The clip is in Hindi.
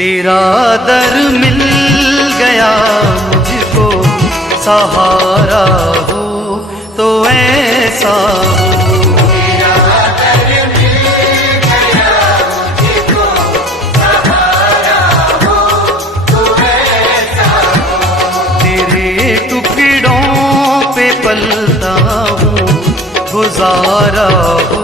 तेरा दर मिल गया मुझको, सहारा हो तो ऐसा हो। तेरा दर मिल गया मुझको, सहारा हो तो ऐसा हो। तेरे टुकड़ों पे पलता हूँ, गुजारा हो